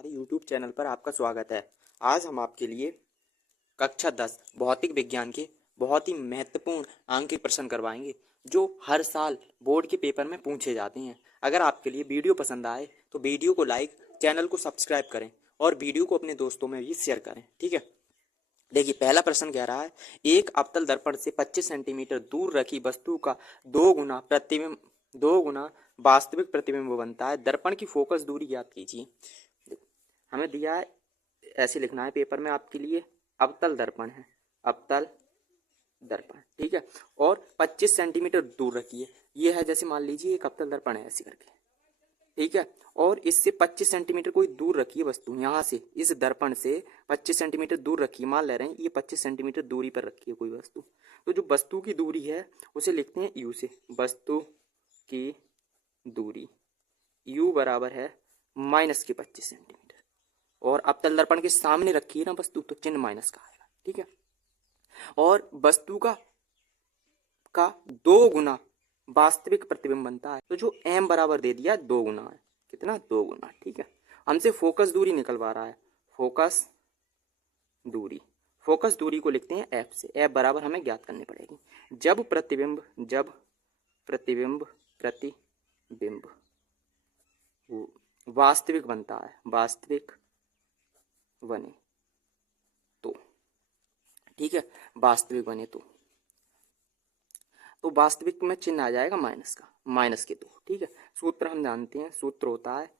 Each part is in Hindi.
हमारे YouTube चैनल पर आपका स्वागत है। आज हम आपके लिए कक्षा 10 भौतिक विज्ञान के बहुत ही महत्वपूर्ण आंकिक प्रश्न करवाएंगे जो हर साल बोर्ड के पेपर में पूछे जाते हैं। अगर आपके लिए वीडियो पसंद आए तो वीडियो को लाइक, चैनल को सब्सक्राइब करें और वीडियो को अपने दोस्तों में भी शेयर करें। ठीक है, देखिए पहला प्रश्न कह रहा है, एक अवतल दर्पण से 25 सेंटीमीटर दूर रखी वस्तु का दो गुना वास्तविक प्रतिबिंब बनता है। दर्पण की फोकस दूरी ज्ञात कीजिए। देखो, हमें दिया है, ऐसे लिखना है पेपर में आपके लिए, अवतल दर्पण है, अवतल दर्पण, ठीक है, और 25 सेंटीमीटर दूर रखिए। ये है, जैसे मान लीजिए एक अवतल दर्पण है ऐसे करके, ठीक है, और इससे 25 सेंटीमीटर कोई दूर रखिए वस्तु, यहाँ से इस दर्पण से 25 सेंटीमीटर दूर रखिए। मान ले रहे हैं ये 25 सेंटीमीटर दूरी पर रखिए कोई वस्तु, तो जो वस्तु की दूरी है उसे लिखते हैं यू से। वस्तु की दूरी u बराबर है माइनस के 25 सेंटीमीटर, और अवतल दर्पण के सामने रखिए ना वस्तु, तो चिन्ह माइनस का आएगा। ठीक है, और वस्तु का 2 गुना वास्तविक प्रतिबिंब बनता है, तो जो m बराबर दे दिया 2 गुना है, कितना 2 गुना। ठीक है, हमसे फोकस दूरी निकलवा रहा है, फोकस दूरी को लिखते हैं f से। f बराबर हमें ज्ञात करनी पड़ेगी। जब प्रतिबिंब वास्तविक बनता है, वास्तविक बने तो, ठीक है, वास्तविक बने तो वास्तविक में चिन्ह आ जाएगा माइनस का, माइनस के 2। ठीक है, सूत्र हम जानते हैं, सूत्र होता है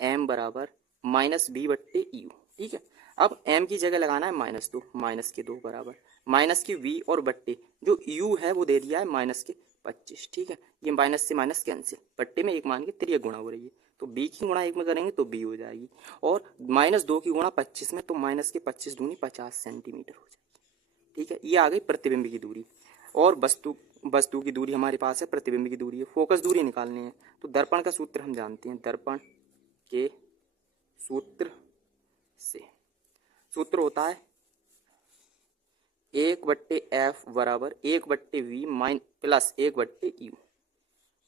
m बराबर माइनस बी बट्टे यू। ठीक है, अब m की जगह लगाना है -2, माइनस के 2 बराबर माइनस की v और बट्टे जो u है वो दे दिया है माइनस के 25। ठीक है, ये माइनस से माइनस कैंसिल, बट्टे में एक मान के तिर्यक गुणा हो रही है, तो b की गुणा 1 में करेंगे तो b हो जाएगी, और -2 की गुणा 25 में, तो माइनस के 25 दूनी 50 सेंटीमीटर हो जाएगी। ठीक है, ये आ गई प्रतिबिंब की दूरी, और वस्तु की दूरी हमारे पास है, प्रतिबिंब की दूरी है, फोकस दूरी निकालनी है। तो दर्पण का सूत्र हम जानते हैं, दर्पण के सूत्र से सूत्र होता है 1/f बराबर 1/v प्लस 1/u,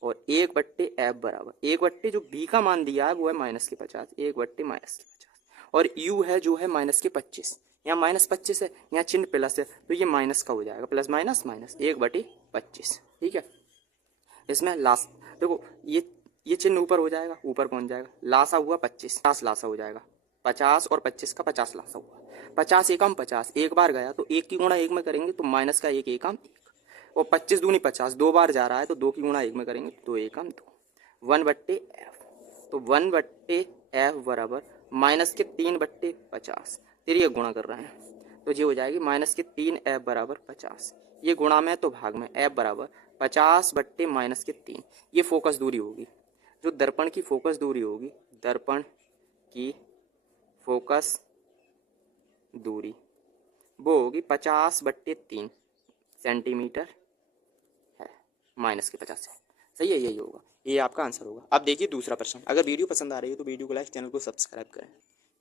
और 1/f बराबर 1/ जो b का मान दिया है वो है माइनस के 50, 1/-50, और u है जो है माइनस के 25। यहाँ -25 है, यहाँ चिन्ह प्लस है, तो ये माइनस का हो जाएगा, प्लस माइनस माइनस 1/25। ठीक है, इसमें लास्ट देखो, ये चिन्ह ऊपर हो जाएगा, ऊपर पहुंच जाएगा, लासा हुआ 25, 50 लासा हो जाएगा, 50 और 25 का 50 लासा हुआ, 50 एकम 50, एक बार गया तो 1 की गुणा 1 में करेंगे तो माइनस का 1 एकम 1, और 25 दूनी 50, 2 बार जा रहा है तो 2 की गुणा 1 में करेंगे तो 2 एकम 2, 1/f, तो 1/f बराबर माइनस के 3/50, तिर्यक गुणा कर रहे हैं, तो ये हो जाएगी माइनस के 3f बराबर 50, ये गुणा में तो भाग में, f बराबर 50/-3। ये फोकस दूरी होगी, जो दर्पण की फोकस दूरी होगी, दर्पण की फोकस दूरी वो होगी 50/3 सेंटीमीटर है, माइनस के 50 से। सही है, यही होगा, ये आपका आंसर होगा। अब देखिए दूसरा प्रश्न। अगर वीडियो पसंद आ रही है तो वीडियो को लाइक, चैनल को सब्सक्राइब करें।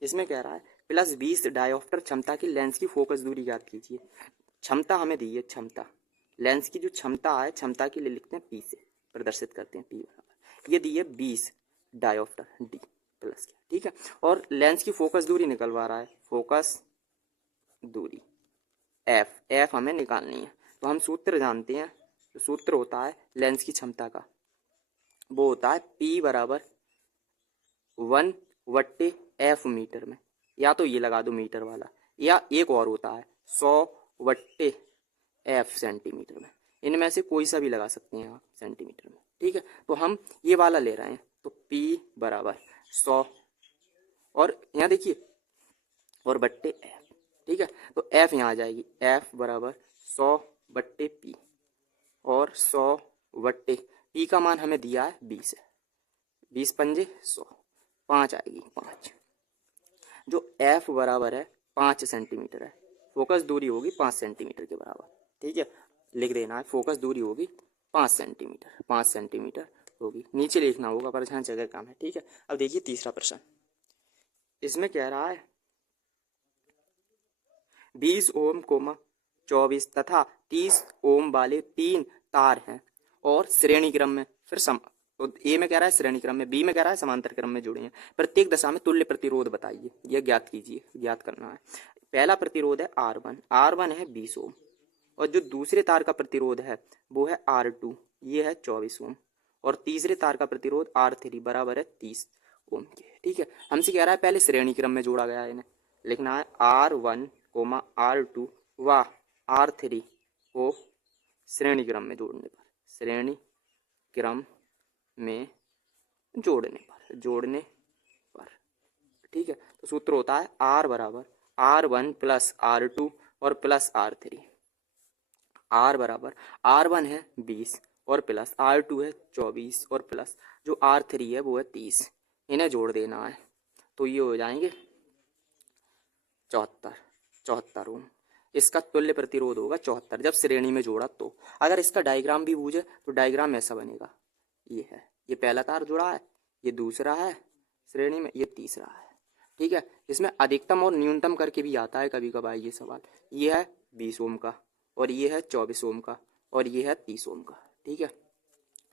इसमें कह रहा है +20 डायोप्टर क्षमता की लेंस की फोकस दूरी ज्ञात कीजिए। क्षमता हमें दी है, क्षमता, लेंस की जो क्षमता है, क्षमता के लिए लिखते हैं P से, प्रदर्शित करते हैं P बराबर, ये दी है 20 डायोप्टर D प्लस। ठीक है, और लेंस की फोकस दूरी निकलवा रहा है, फोकस दूरी f हमें निकालनी है, तो हम सूत्र जानते हैं, तो सूत्र होता है लेंस की क्षमता का, वो होता है P बराबर 1/f मीटर में, या तो ये लगा दो मीटर वाला, या एक और होता है 100/f सेंटीमीटर में, इनमें से कोई सा भी लगा सकते हैं आप सेंटीमीटर में। ठीक है, तो हम ये वाला ले रहे हैं, तो P बराबर 100, और यहाँ देखिए और बट्टे f। ठीक है, तो f यहाँ आ जाएगी, f बराबर 100/p, और 100/p का मान हमें दिया है 20 है, 20 पंजे 100, 5 आएगी 5, जो f बराबर है 5 सेंटीमीटर है, फोकस दूरी होगी 5 सेंटीमीटर के बराबर। ठीक है, लिख देना है, फोकस दूरी होगी 5 सेंटीमीटर, 5 सेंटीमीटर होगी, नीचे लिखना होगा पर जहाँ जगह कम है। ठीक है, अब देखिए तीसरा प्रश्न। इसमें कह रहा है 20 ओम, 24 तथा 30 ओम वाले 3 तार हैं और श्रेणी क्रम में, फिर तो ए में कह रहा है श्रेणी क्रम में, बी में कह रहा है समांतर क्रम में जुड़े हैं। प्रत्येक दशा में तुल्य प्रतिरोध बताइए, यह ज्ञात कीजिए, ज्ञात करना है। पहला प्रतिरोध है R1, R1 है 20 ओम, और जो दूसरे तार का प्रतिरोध है वो है R2, ये है 24 ओम, और तीसरे तार का प्रतिरोध R3 बराबर है 30 ओम के। ठीक है, हमसे कह रहा है पहले श्रेणी क्रम में जोड़ा गया है, इन्हें लिखना है R1, R2 व R3 को श्रेणी क्रम में जोड़ने पर, श्रेणी क्रम में जोड़ने पर। ठीक है, तो सूत्र होता है R बराबर R1 प्लस R2 और प्लस R3। R बराबर R1 है 20 और प्लस R2 है 24 और प्लस जो R3 है वो है 30, इन्हें जोड़ देना है। तो ये हो जाएंगे 74 ओम। इसका तुल्य प्रतिरोध होगा 74 जब श्रेणी में जोड़ा तो। अगर इसका डायग्राम भी बूझे तो डायग्राम ऐसा बनेगा, ये है, ये पहला तार जुड़ा है, ये दूसरा है श्रेणी में, ये तीसरा है। ठीक है, इसमें अधिकतम और न्यूनतम करके भी आता है कभी कभार ये सवाल। ये है 20 ओम का, और ये है 24 ओम का, और ये है 30 ओम का। ठीक है,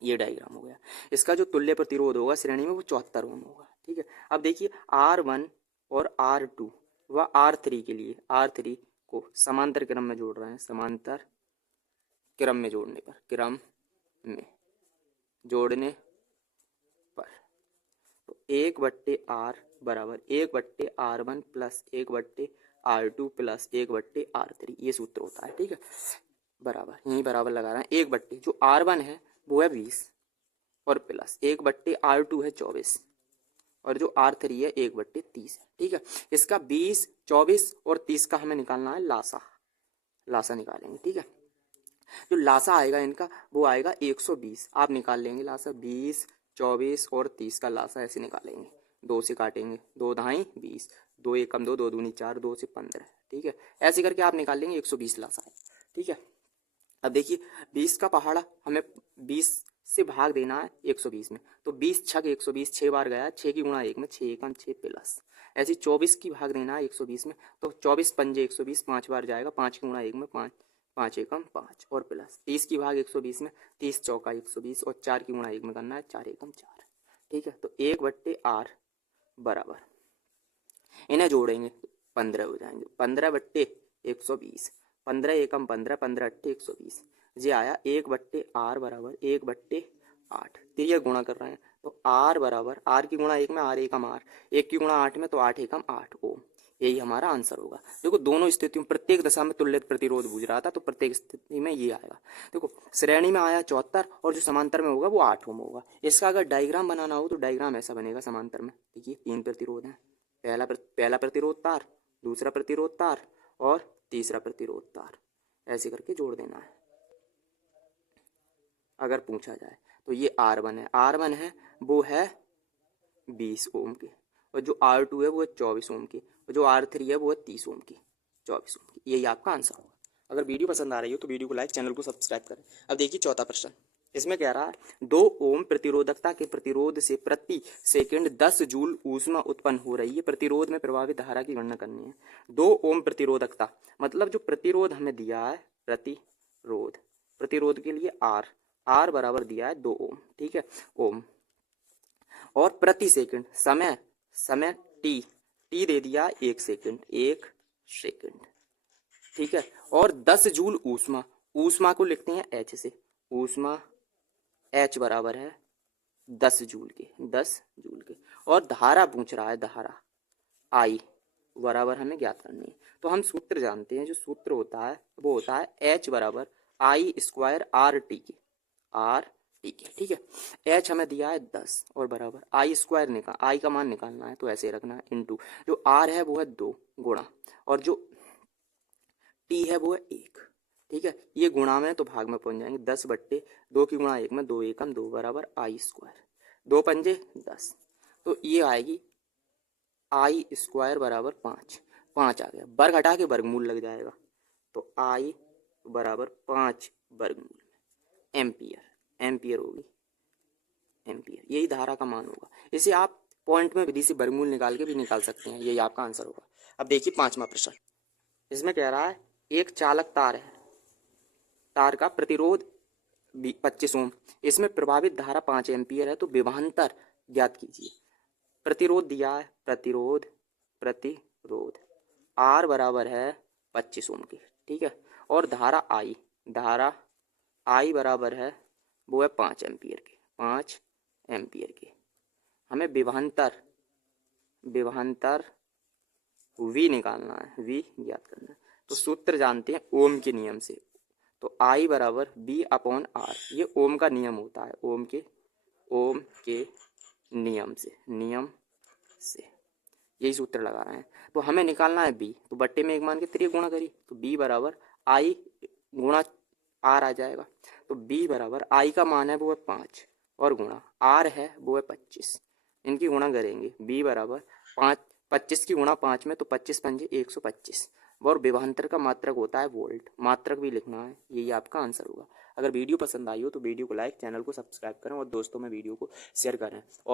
ये डायग्राम हो गया। इसका जो तुल्य प्रतिरोध होगा श्रेणी में वो 74 ओम होगा। ठीक है, अब देखिए R1 और R2 व R3 के लिए, R3 को समांतर क्रम में जोड़ रहे हैं, समांतर क्रम में जोड़ने पर, क्रम में जोड़ने पर, तो 1/R बराबर 1/R1 plus 1/R2 plus 1/R3, ये सूत्र होता है। ठीक है, बराबर, यहीं बराबर लगा रहे हैं। 1/, जो R1 है वो है 20 और प्लस 1/R2 है 24, और जो R3 है 1/30 है। ठीक है, इसका 20, 24 और 30 का हमें निकालना है लासा निकालेंगे। ठीक है, जो लासा आएगा इनका वो आएगा 120, आप निकाल लेंगे लासा। 20, 24 और 30 का लासा ऐसे निकालेंगे, 2 से काटेंगे, 2 ढाई 20, 2 एकम 2, 2 दूनी 4, 2 से 15। ठीक है, ऐसे करके आप निकाल लेंगे, 120 लासा है। ठीक है, अब देखिए 20 का पहाड़ा हमें 20 से भाग देना है 120 में, तो 20 छक 120, 6 बार गया, 6 की गुणा 1 में 6 एकम 6 प्लस, ऐसे 24 की भाग देना है 120 में, तो 24 पंजे 120, 5 बार जाएगा, 5 की गुणा 1 में 5, 5 एकम 5 और प्लस 30 की भाग 120 में, 30 चौका 120 और 4 की गुणा 1 में करना है 4 एकम 4। ठीक है, तो 1/R बराबर, इन्हें जोड़ेंगे 15 हो जाएंगे, 15/120, 15 एकम 15, 15 अट्ठे 120, ये आया 1/R बराबर 1/8। ये गुणा कर रहे हैं, तो R बराबर, R की गुणा 1 में R एकम R, 1 की गुणा 8 में, तो 8 एकम 8 ओम। यही हमारा आंसर होगा। देखो दोनों स्थितियों, प्रत्येक दशा में तुल्य प्रतिरोध पूछ रहा था, तो प्रत्येक स्थिति में ये आएगा। देखो श्रेणी में आया 74 और जो समांतर में होगा वो 8 ओम होगा। इसका अगर डायग्राम बनाना हो तो डायग्राम ऐसा बनेगा। समांतर में देखिए 3 प्रतिरोध हैं, पहला प्रतिरोध तार, दूसरा प्रतिरोध तार और तीसरा प्रतिरोध तार, ऐसे करके जोड़ देना है अगर पूछा जाए तो। ये R1 है, R1 है वो है 20 ओम के, और जो R2 है वो है 24 ओम की, और जो R3 है वो है 30 ओम की, 24 ओम की। यही आपका आंसर होगा। अगर वीडियो पसंद आ रही हो तो वीडियो को लाइक, चैनल को सब्सक्राइब करें। अब देखिए चौथा प्रश्न, इसमें कह रहा है 2 ओम प्रतिरोधकता के प्रतिरोध से प्रति सेकंड 10 जूल ऊष्मा उत्पन्न हो रही है, प्रतिरोध में प्रभावित धारा की गणना करनी है। 2 ओम प्रतिरोधकता मतलब जो प्रतिरोध हमें दिया है, प्रतिरोध के लिए R बराबर दिया है 2 ओम। ठीक है, ओम, और प्रति सेकंड समय टी दे दिया 1 सेकंड। ठीक है, और 10 जूल ऊष्मा को लिखते हैं H से, ऊष्मा H बराबर है 10 जूल के, और धारा पूछ रहा है, धारा I बराबर हमें ज्ञात करनी है। तो हम सूत्र जानते हैं, जो सूत्र होता है वो होता है H बराबर I² RT के, ठीक है। H हमें दिया है 10 और बराबर I² I का मान निकालना है, तो ऐसे रखना है, इंटू जो R है वो है 2 गुणा, और जो T है वो है 1। ठीक है, ये गुणा में तो भाग में पहुंच जाएंगे, 10/2 की गुणा 1 में 2 एकम 2 बराबर I², 2 पंजे 10, तो ये आएगी I² बराबर 5 आ गया, वर्ग हटा के वर्गमूल लग जाएगा, तो I बराबर 5 वर्गमूल में एम्पियर होगी, एम्पियर, यही धारा का मान होगा। इसे आप पॉइंट में विधि से वर्गमूल निकाल के भी निकाल सकते हैं, यही आपका आंसर होगा। अब देखिए 5वां प्रश्न, इसमें कह रहा है एक चालक तार है, तार का प्रतिरोध 25 ओम। इसमें प्रभावित धारा 5 एम्पियर है, तो विभवांतर ज्ञात कीजिए। प्रतिरोध दिया है, प्रतिरोध R बराबर है 25 ओम के, ठीक है। और धारा I बराबर है वो है 5 एम्पियर के, 5 एम्पियर के। हमें विभवांतर V निकालना है, V ज्ञात करना है। तो सूत्र जानते हैं ओम के नियम से, तो I बराबर V/R, ये ओम का नियम होता है, ओम के नियम से यही सूत्र लगा रहे हैं। तो हमें निकालना है B, तो बट्टे में एक मान के 3 गुणा करी, तो B बराबर I गुणा R आ जाएगा। तो B बराबर I का मान है वो है 5 और गुणा R है वो है 25, इनकी गुणा करेंगे। B बराबर 25 की गुणा 5 में, तो 25 पंजे 125, और विभवांतर का मात्रक होता है वोल्ट, मात्रक भी लिखना है, यही आपका आंसर होगा। अगर वीडियो पसंद आई हो तो वीडियो को लाइक, चैनल को सब्सक्राइब करें और दोस्तों में वीडियो को शेयर करें। और